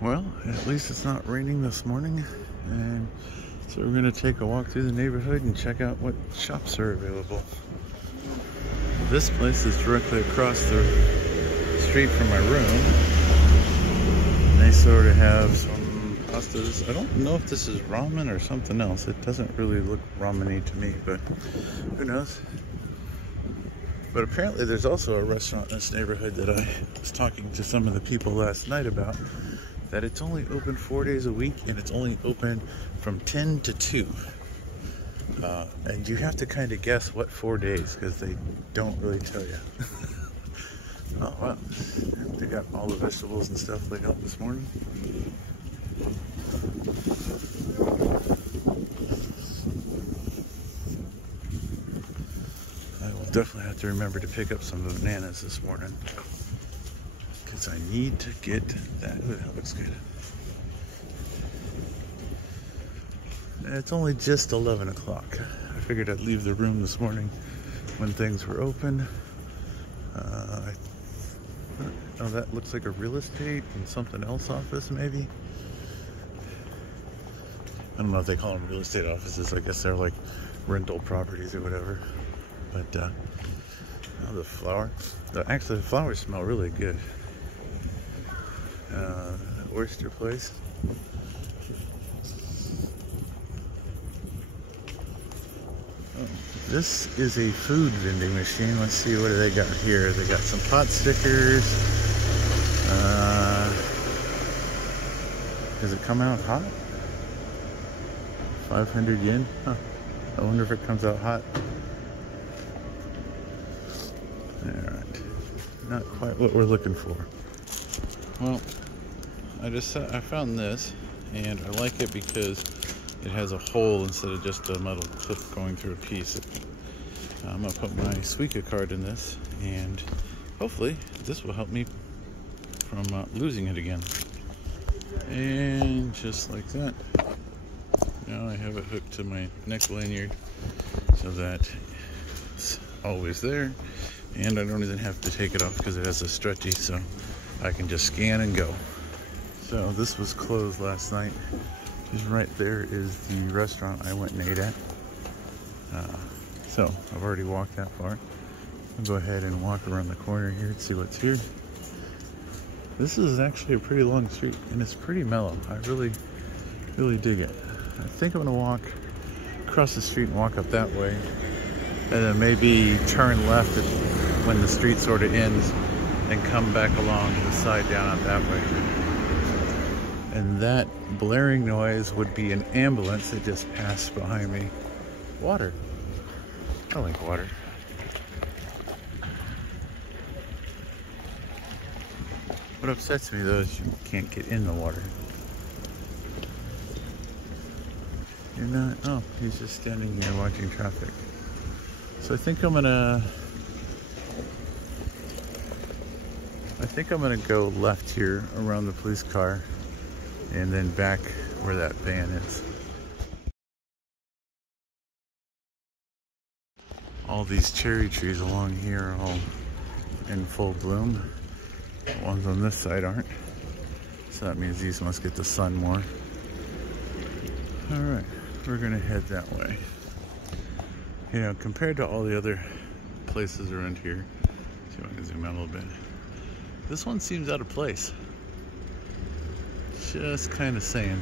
Well, at least it's not raining this morning, and so we're going to take a walk through the neighborhood and check out what shops are available. This place is directly across the street from my room. They sort of have some pastas. I don't know if this is ramen or something else. It doesn't really look ramen-y to me, but who knows? But apparently there's also a restaurant in this neighborhood that I was talking to some of the people last night about, that it's only open 4 days a week, and it's only open from 10 to 2. And you have to kind of guess what 4 days, because they don't really tell you. Oh, wow. They got all the vegetables and stuff laid out this morning. I will definitely have to remember to pick up some bananas this morning, because I need to get that. Ooh, that looks good. It's only just 11 o'clock. I figured I'd leave the room this morning when things were open. Oh, that looks like a real estate and something else office, maybe? I don't know if they call them real estate offices. I guess they're like rental properties or whatever. But, oh, the flower. Actually, the flowers smell really good. Oyster place. Oh, this is a food vending machine. Let's see, what do they got here? They got some pot stickers. Does it come out hot? 500 yen? Huh. I wonder if it comes out hot. Alright. Not quite what we're looking for. Well, I found this, and I like it because it has a hole instead of just a metal clip going through a piece. I'm going to put my Suica card in this, and hopefully this will help me from losing it again. And just like that, now I have it hooked to my neck lanyard so that it's always there, and I don't even have to take it off because it has a stretchy, so I can just scan and go. So this was closed last night. Just right there is the restaurant I went and ate at. So I've already walked that far. I'll go ahead and walk around the corner here and see what's here. This is actually a pretty long street, and it's pretty mellow. I really dig it. I think I'm gonna walk across the street and walk up that way, and then maybe turn left when the street sort of ends and come back along the side down out that way. And that blaring noise would be an ambulance that just passed behind me. Water. I like water. What upsets me though is you can't get in the water. You're not, oh, he's just standing here watching traffic. So I think I'm gonna go left here around the police car and then back where that van is. All these cherry trees along here are all in full bloom. The ones on this side aren't. So that means these must get the sun more. All right, we're gonna head that way. You know, compared to all the other places around here, see if I can zoom out a little bit. This one seems out of place. Just kind of saying.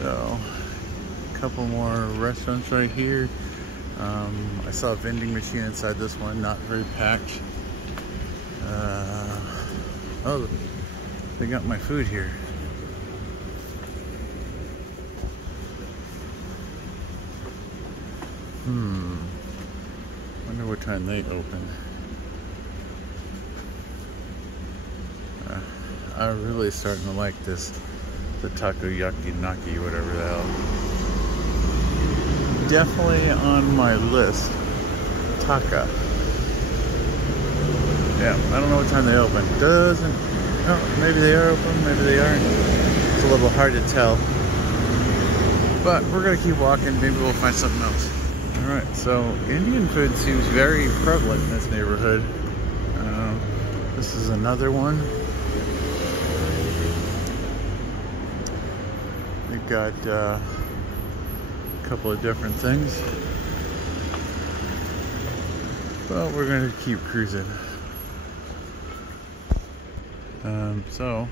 So, a couple more restaurants right here. I saw a vending machine inside this one, not very packed. Oh, they got my food here. Wonder what time they open. I'm really starting to like this, the takoyaki naki, whatever the hell. Definitely on my list. Taka. Yeah, I don't know what time they open. Oh, maybe they are open, maybe they aren't. It's a little hard to tell. But we're gonna keep walking, maybe we'll find something else. Alright, so Indian food seems very prevalent in this neighborhood. This is another one. We've got a couple of different things. Well, we're going to keep cruising. So,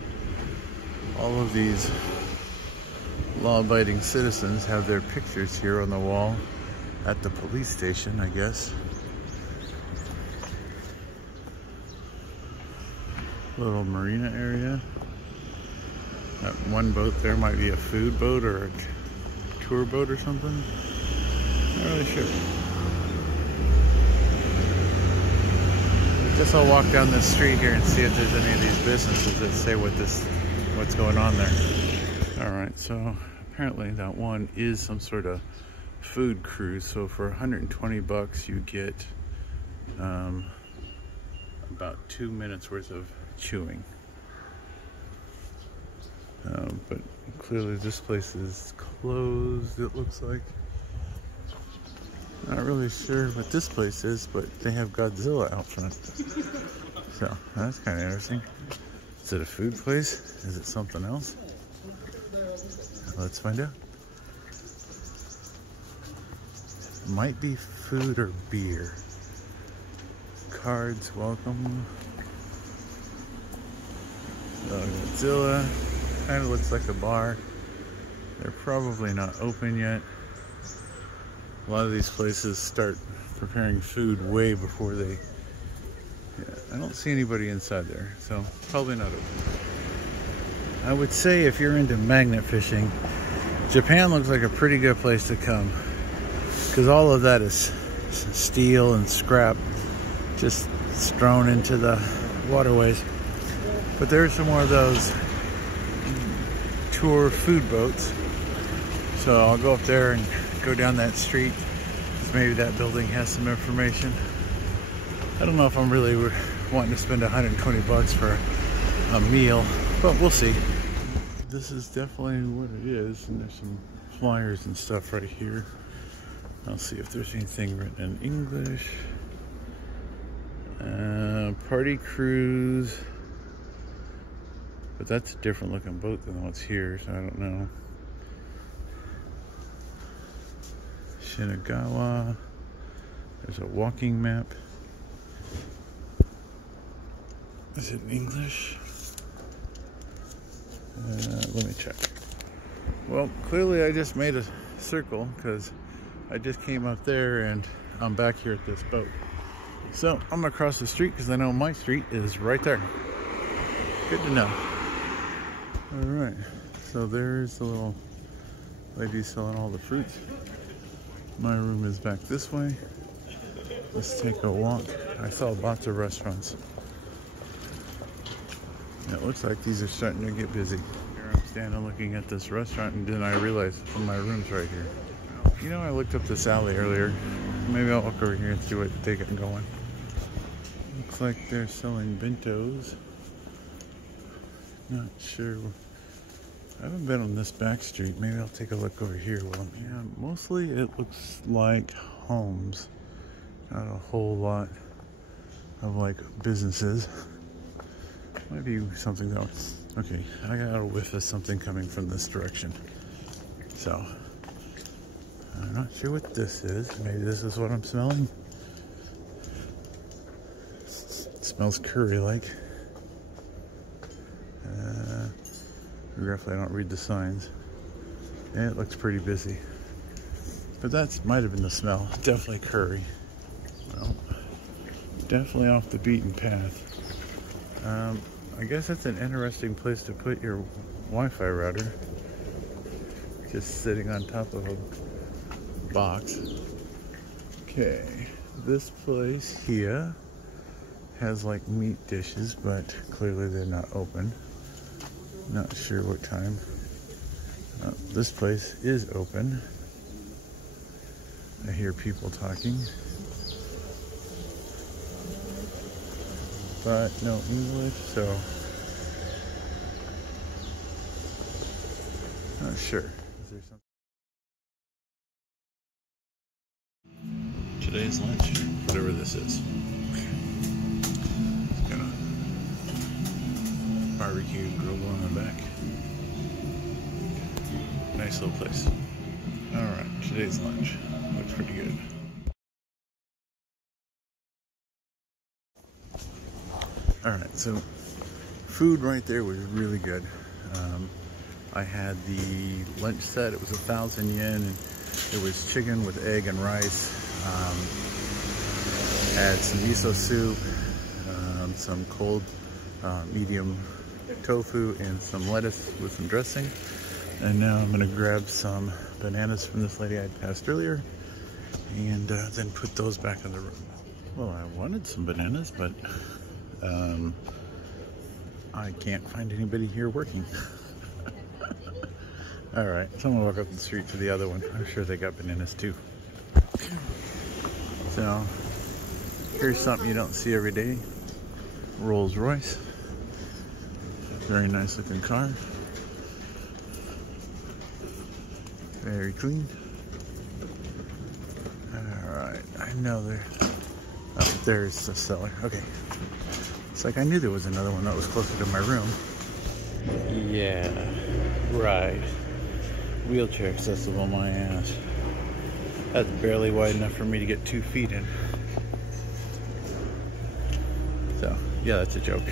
all of these law-abiding citizens have their pictures here on the wall at the police station, I guess. Little marina area. That one boat there might be a food boat or a tour boat or something. Not really sure. I guess I'll walk down this street here and see if there's any of these businesses that say what's going on there. All right, so apparently that one is some sort of food cruise. So for 120 bucks, you get about 2 minutes worth of chewing. But clearly this place is closed, it looks like. Not really sure what this place is, but they have Godzilla out front. So that's kind of interesting. Is it a food place? Is it something else? Let's find out. Might be food or beer. Cards, welcome. Godzilla. Kind of looks like a bar. They're probably not open yet. A lot of these places start preparing food way before they... Yeah, I don't see anybody inside there, so probably not open. I would say if you're into magnet fishing, Japan looks like a pretty good place to come, because all of that is steel and scrap just thrown into the waterways. But there's some more of those tour food boats, so I'll go up there and go down that street, because maybe that building has some information. I don't know if I'm really wanting to spend 120 bucks for a meal, but we'll see. This is definitely what it is, and there's some flyers and stuff right here. I'll see if there's anything written in English. Party cruise, but that's a different looking boat than what's here, so I don't know. Shinagawa. There's a walking map. Is it in English? Let me check. Well, clearly I just made a circle because I just came up there and I'm back here at this boat. So I'm gonna cross the street because I know my street is right there. Good to know. All right, so there's the little lady selling all the fruits. My room is back this way. Let's take a walk. I saw lots of restaurants. It looks like these are starting to get busy. Here I'm standing looking at this restaurant, and then I realized my room's right here. You know, I looked up this alley earlier. Maybe I'll walk over here and see what they got going. Looks like they're selling bentos. Not sure. I haven't been on this back street. Maybe I'll take a look over here. Well, yeah, mostly it looks like homes. Not a whole lot of like businesses. Might be something else. Okay, I got a whiff of something coming from this direction. So, I'm not sure what this is. Maybe this is what I'm smelling. It smells curry-like. Regretfully, I don't read the signs. Yeah, it looks pretty busy. But that might have been the smell. Definitely curry. Well, definitely off the beaten path. I guess that's an interesting place to put your Wi-Fi router. Just sitting on top of a box. Okay, this place here has like meat dishes, but clearly they're not open. Not sure what time. This place is open. I hear people talking, but no English, so not sure. Is there something? Today's lunch, whatever this is. Just gonna barbecue grill on the back. Nice little place. Alright, today's lunch. Looks pretty good. Alright, so food right there was really good. I had the lunch set. It was 1,000 yen, and it was chicken with egg and rice. Had some miso soup, some cold medium tofu, and some lettuce with some dressing. And now I'm gonna grab some bananas from this lady I passed earlier, and then put those back in the room. Well, I wanted some bananas, but I can't find anybody here working. All right, so I'm gonna walk up the street to the other one. I'm sure they got bananas too. So here's something you don't see every day. Rolls Royce. Very nice looking car. Very clean. All right, I know there's the seller. Okay. It's like I knew there was another one that was closer to my room. Yeah, right. Wheelchair accessible, my ass. That's barely wide enough for me to get 2 feet in. So, yeah, that's a joke.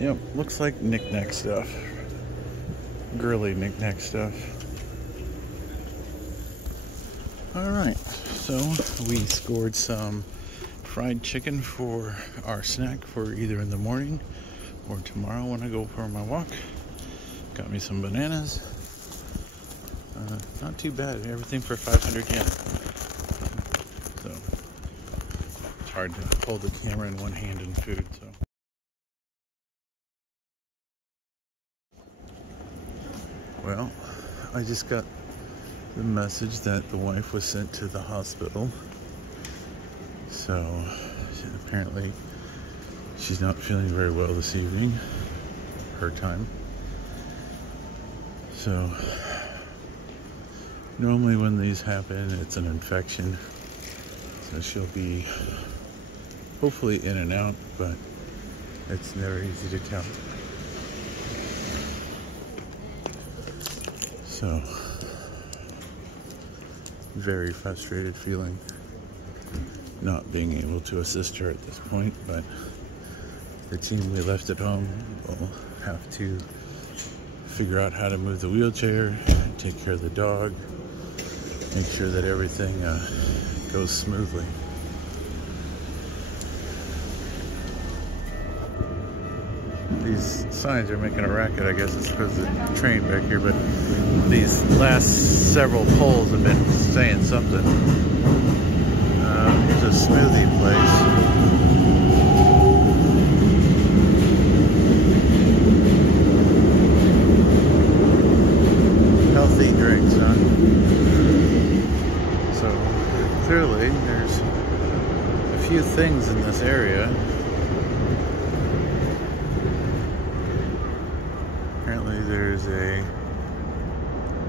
Yep, looks like knick-knack stuff. Girly knick-knack stuff. Alright, so we scored some fried chicken for our snack for either in the morning or tomorrow when I go for my walk. Got me some bananas. Not too bad, everything for 500 yen. So, it's hard to hold the camera in one hand and food, so. Well, I just got the message that the wife was sent to the hospital. So, apparently, she's not feeling very well this evening, her time. So, normally when these happen, it's an infection. So she'll be hopefully in and out, but it's never easy to tell. So, very frustrated feeling not being able to assist her at this point, but the team we left at home will have to figure out how to move the wheelchair, take care of the dog, make sure that everything goes smoothly. These signs are making a racket. I guess it's because of the train back here, but these last several poles have been saying something. Here's a smoothie place. Healthy drinks, huh? So clearly there's a few things in this area. Apparently there's a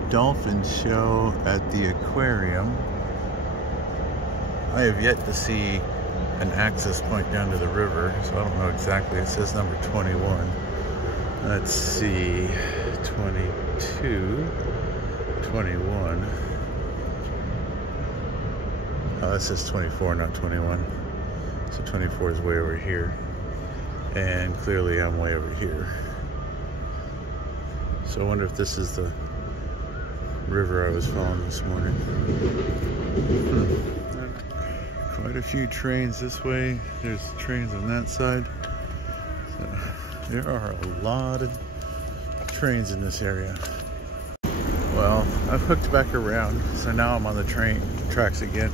dolphin show at the aquarium. I have yet to see an access point down to the river, so I don't know exactly. It says number 21. Let's see, 22, 21. Oh, that says 24, not 21. So 24 is way over here. And clearly I'm way over here. So I wonder if this is the river I was following this morning. Quite a few trains this way. There's trains on that side. So there are a lot of trains in this area. Well, I've hooked back around, so now I'm on the train tracks again.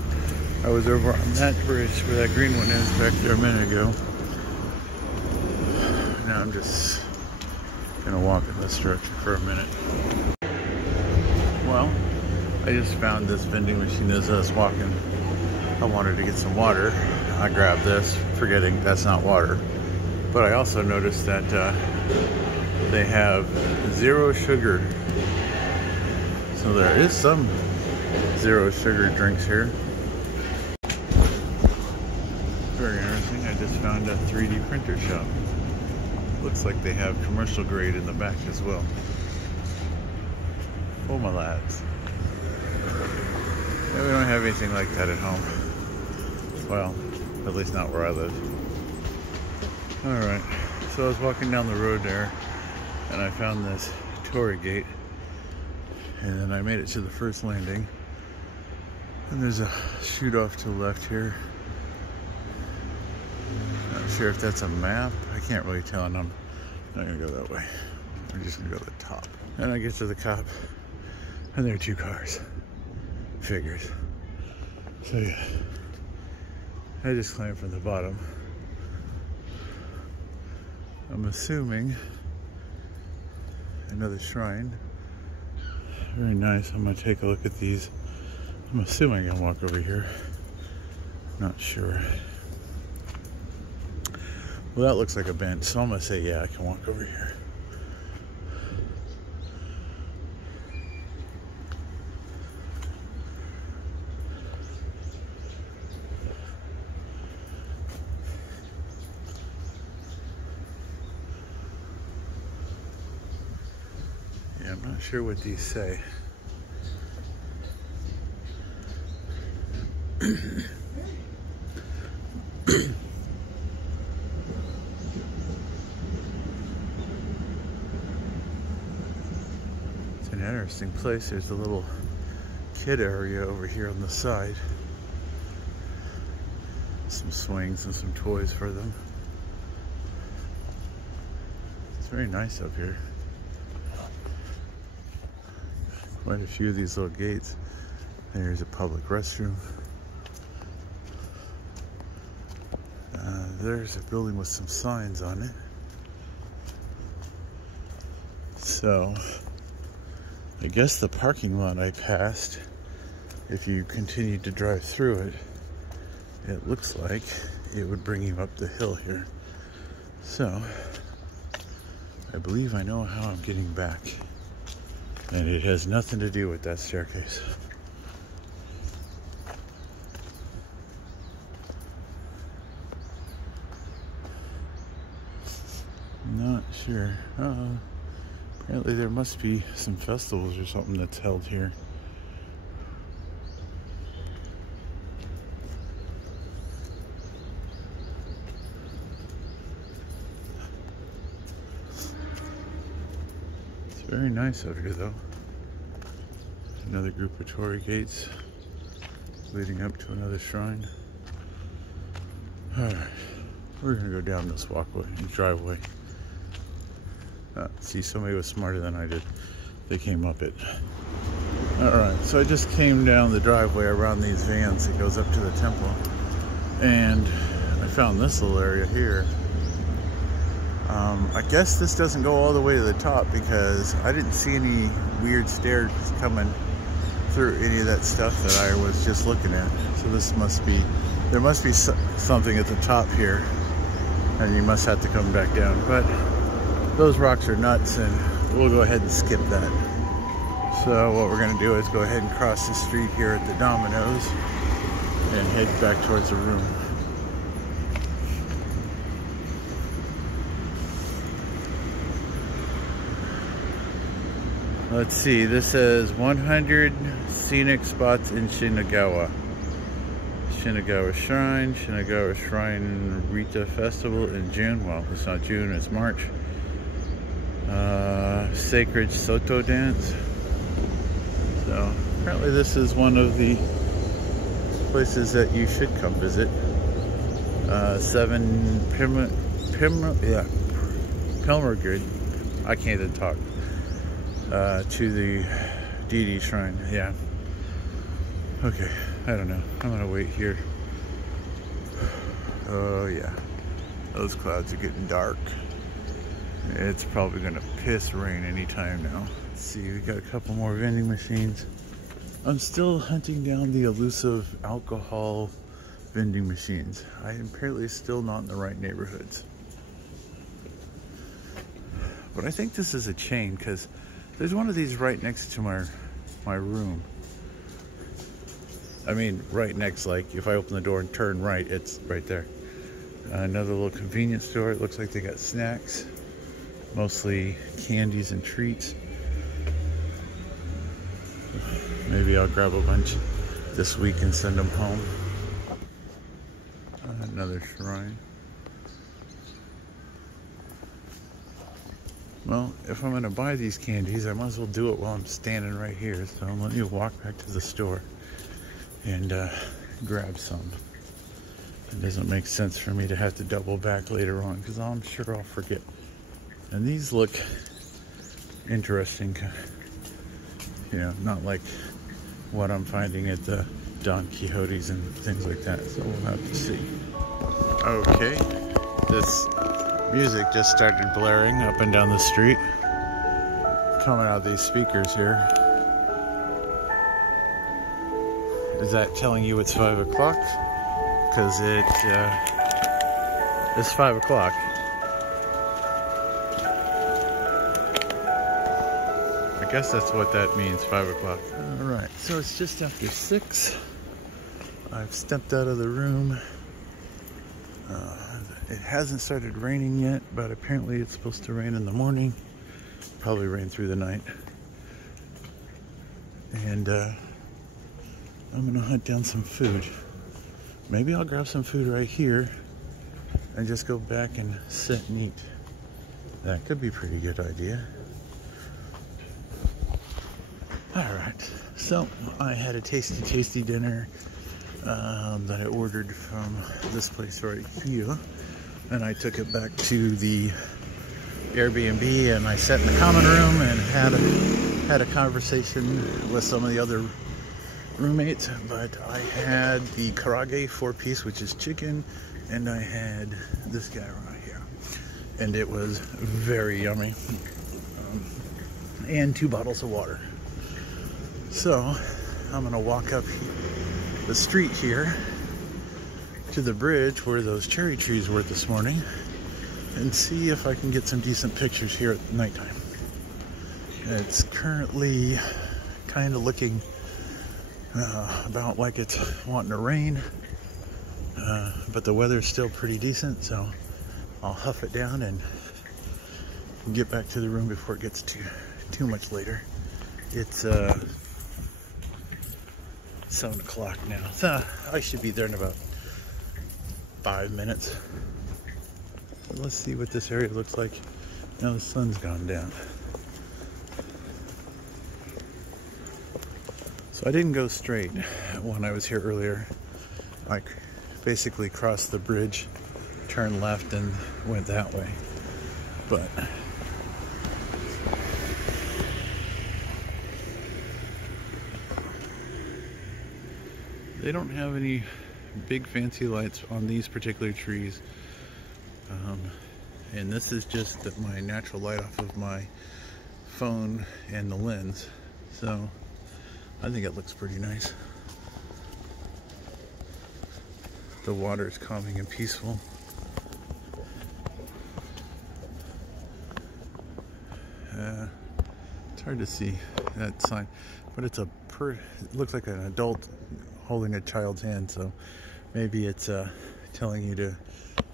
I was over on that bridge where that green one is back there a minute ago. Now I'm just gonna walk in this direction for a minute. Well, I just found this vending machine as I was walking. I wanted to get some water. I grabbed this, forgetting that's not water. But I also noticed that they have 0 sugar. So there is some 0 sugar drinks here. very interesting. I just found a 3D printer shop. Looks like they have commercial grade in the back as well. Foma Labs. Yeah, we don't have anything like that at home. Well, at least not where I live. Alright, so I was walking down the road there and I found this Torii Gate, and then I made it to the first landing, and there's a chute off to the left here. Not sure if that's a map. I can't really tell, and I'm not gonna go that way. I'm just gonna go to the top. And I get to the top and there are two cars. Figures. So yeah, I just climbed from the bottom. I'm assuming another shrine. Very nice. I'm gonna take a look at these. I'm assuming I can walk over here. Not sure. Well, that looks like a bench, so I'm gonna say yeah, I can walk over here. Yeah, I'm not sure what these say. It's an interesting place. There's a little kid area over here on the side. Some swings and some toys for them. It's very nice up here. Quite a few of these little gates. There's a public restroom. There's a building with some signs on it. So, I guess the parking lot I passed, if you continued to drive through it, it looks like it would bring you up the hill here. So, I believe I know how I'm getting back. And it has nothing to do with that staircase. Not sure. Apparently there must be some festivals or something that's held here. It's very nice out here though. Another group of Torii gates leading up to another shrine. Alright, we're gonna go down this walkway and driveway. See, somebody was smarter than I did. They came up it. Alright, so I just came down the driveway around these vans that goes up to the temple. And I found this little area here. I guess this doesn't go all the way to the top because I didn't see any weird stairs coming through any of that stuff that I was just looking at. So this must be, there must be something at the top here. And you must have to come back down. But those rocks are nuts, and we'll go ahead and skip that. So what we're gonna do is go ahead and cross the street here at the Domino's and head back towards the room. Let's see, this says 100 scenic spots in Shinagawa. Shinagawa Shrine Rita Festival in June. Well, it's not June, it's March. Sacred Soto dance. So apparently this is one of the places that you should come visit. 7 Pilgrimage. I can't even talk. To the deity shrine. Yeah. Okay. I don't know. I'm gonna wait here. Oh yeah. Those clouds are getting dark. It's probably gonna piss rain anytime now. Let's see, we got a couple more vending machines. I'm still hunting down the elusive alcohol vending machines. I am apparently still not in the right neighborhoods. But I think this is a chain because there's one of these right next to my room. I mean, right next, like if I open the door and turn right, it's right there. Another little convenience store. It looks like they got snacks, mostly candies and treats. Maybe I'll grab a bunch this week and send them home. Another shrine. Well, if I'm gonna buy these candies, I might as well do it while I'm standing right here. So let me walk back to the store and grab some. It doesn't make sense for me to have to double back later on because I'm sure I'll forget. And these look interesting, you know, not like what I'm finding at the Don Quixote's and things like that. So we'll have to see. Okay, this music just started blaring up and down the street, coming out of these speakers here. Is that telling you it's 5 o'clock? Because it's 5 o'clock. I guess that's what that means, 5 o'clock. All right, so it's just after 6. I've stepped out of the room. It hasn't started raining yet, but apparently it's supposed to rain in the morning. Probably rain through the night. And I'm gonna hunt down some food. Maybe I'll grab some food right here and just go back and sit and eat. That could be a pretty good idea. All right, so I had a tasty dinner that I ordered from this place right here. And I took it back to the Airbnb and I sat in the common room and had a conversation with some of the other roommates. But I had the karage 4-piece, which is chicken, and I had this guy right here. And it was very yummy. And 2 bottles of water. So I'm gonna walk up the street here to the bridge where those cherry trees were this morning and see if I can get some decent pictures here at nighttime. It's currently kind of looking about like it's wanting to rain, but the weather's still pretty decent, so I'll huff it down and get back to the room before it gets too much later. It's 7 o'clock now, so I should be there in about 5 minutes. So let's see what this area looks like now the sun's gone down. So I didn't go straight when I was here earlier. I basically crossed the bridge, turned left, and went that way. But they don't have any big fancy lights on these particular trees. And this is just my natural light off of my phone and the lens. So I think it looks pretty nice. The water is calming and peaceful. It's hard to see that sign, but it looks like an adult holding a child's hand, so maybe it's telling you to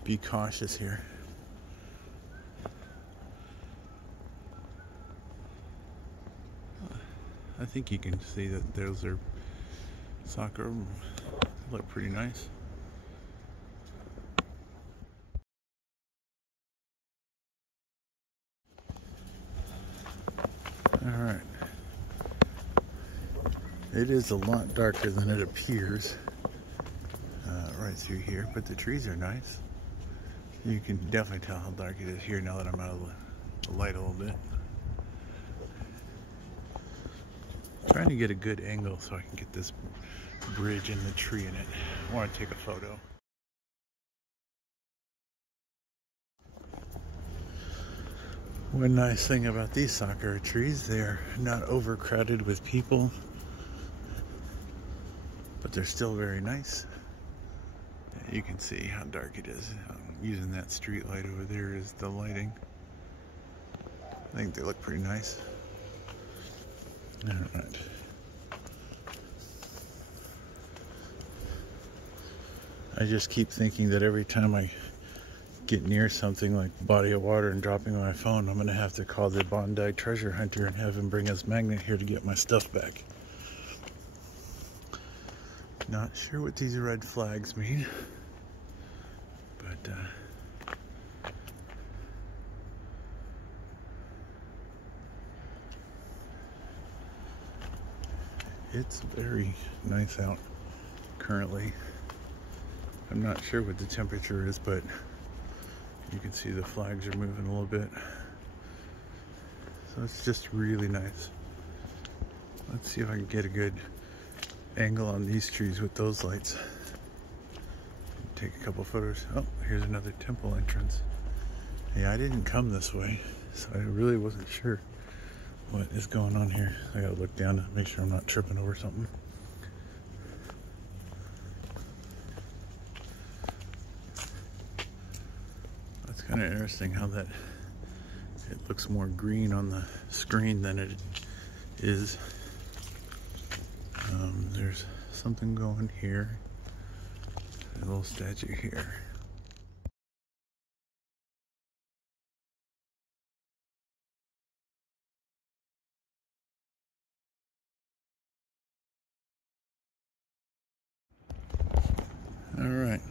be cautious here. I think you can see that those are soccer. They look pretty nice. All right. It is a lot darker than it appears right through here, but the trees are nice. You can definitely tell how dark it is here now that I'm out of the light a little bit. Trying to get a good angle so I can get this bridge and the tree in it. I want to take a photo. One nice thing about these sakura trees, they're not overcrowded with people, but they're still very nice. You can see how dark it is. Using that street light over there as the lighting. I think they look pretty nice. All right. I just keep thinking that every time I get near something like a body of water and dropping my phone, I'm gonna have to call the Bondi treasure hunter and have him bring his magnet here to get my stuff back. Not sure what these red flags mean, but it's very nice out currently. I'm not sure what the temperature is, but you can see the flags are moving a little bit. So it's just really nice. Let's see if I can get a good angle on these trees with those lights. Take a couple photos. Oh, here's another temple entrance. Yeah, I didn't come this way, so I really wasn't sure what is going on here. I gotta look down to make sure I'm not tripping over something. That's kind of interesting how that it looks more green on the screen than it is. There's something going here. A little statue here. All right.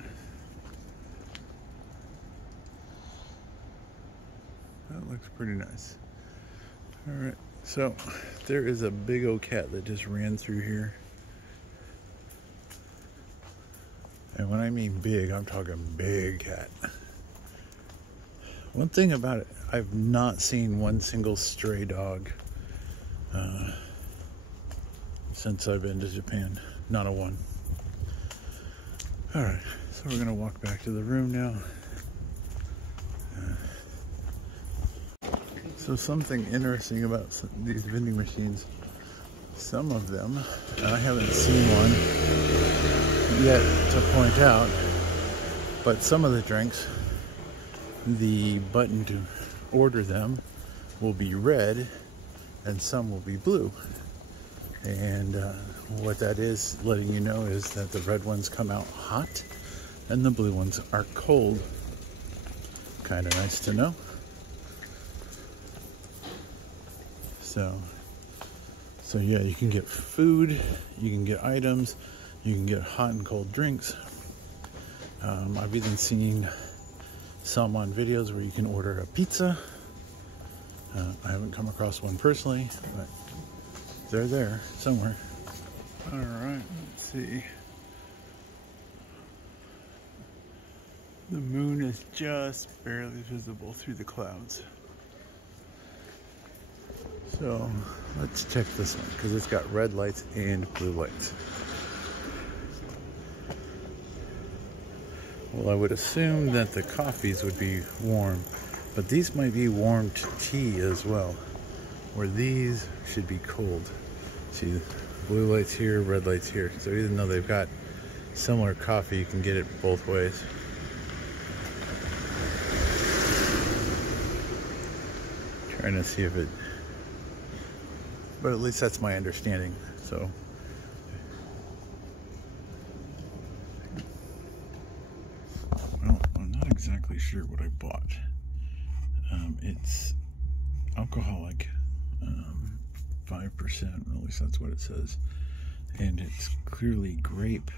That looks pretty nice. All right. So there is a big old cat that just ran through here. And when I mean big, I'm talking big cat. One thing about it, I've not seen one single stray dog since I've been to Japan. Not a one. All right, so we're gonna walk back to the room now. So something interesting about these vending machines, some of them, and I haven't seen one yet to point out, but some of the drinks, the button to order them will be red and some will be blue. And what that is letting you know is that the red ones come out hot and the blue ones are cold. Kind of nice to know. So yeah, you can get food, you can get items, you can get hot and cold drinks. I've even seen some on videos where you can order a pizza. I haven't come across one personally, but they're there somewhere. All right, let's see. The moon is just barely visible through the clouds. So let's check this one because it's got red lights and blue lights. Well, I would assume that the coffees would be warm, but these might be warmed tea as well, where these should be cold. See, blue lights here, red lights here. So even though they've got similar coffee, you can get it both ways. Trying to see if it, but at least that's my understanding. So well, I'm not exactly sure what I bought. It's alcoholic, 5%, at least that's what it says. And it's clearly grape,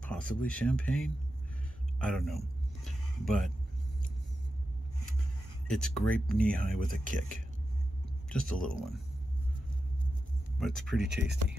possibly champagne. I don't know, but it's grape knee-high with a kick. Just a little one, but it's pretty tasty.